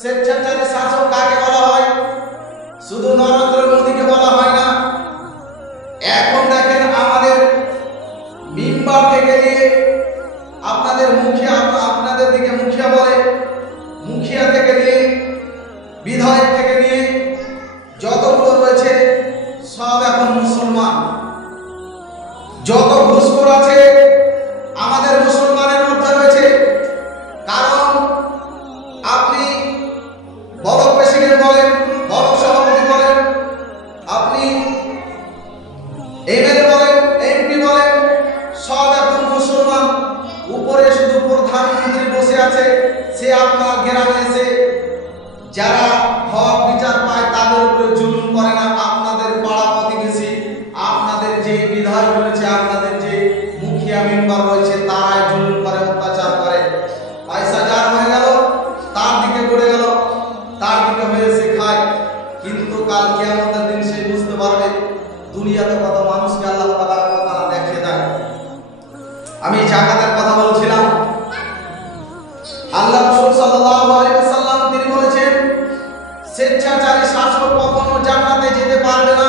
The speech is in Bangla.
স্বেচ্ছাচারী শাসক কাকে বলা হয়? শুধু নরেন্দ্র মোদীকে বলা হয় না। এখন দেখেন আমাদের মিম্বার থেকে নিয়ে আপনাদের মুখিয়া, আপনাদের দিকে মুখিয়া বলে, মুখিয়া থেকে নিয়ে বিধায়ক থেকে নিয়ে যতগুলো রয়েছে সব এখন মুসলমান। যত ঘুষখোর আছে আমাদের মুসলমানের মধ্যে রয়েছে। কারণ আপনি বড় প্রেসিডেন্ট বলেন, বড় সভাপতি বলেন, আপনি এমএলএ বলেন, এমপি বলেন, সব এখন মুসলমান। উপরে শুধু প্রধানমন্ত্রী বসে আছে, সে আপনার গ্রামে এসে যারা হক বিচার পায় তাদের উপরে জুলুম করে না। আপনাদের পাড়া প্রতিবেশী, আপনাদের যে বিধায়ক রয়েছে, আপনাদের যে মুখিয়া মেম্বার রয়েছে, তারাই জুলুম করে, অত্যাচার করে। পয়সা যার হয়ে গেল তার দিকে পড়ে গেল, তার দিকে হয়ে সে খায়। কিন্তু কাল কিয়ামতের দিন সে বুঝতে পারবে দুনিয়াতে কত মানুষকে আল্লাহ তাআলা দেখিয়ে দেয়। আমি জাকাতের কথা বলছিলাম। আল্লাহ রাসূল সাল্লাল্লাহু আলাইহি ওয়াসাল্লাম তিনি বলেছেন, স্বেচ্ছাচারী শাসক কখনো জান্নাতে যেতে পারবে না।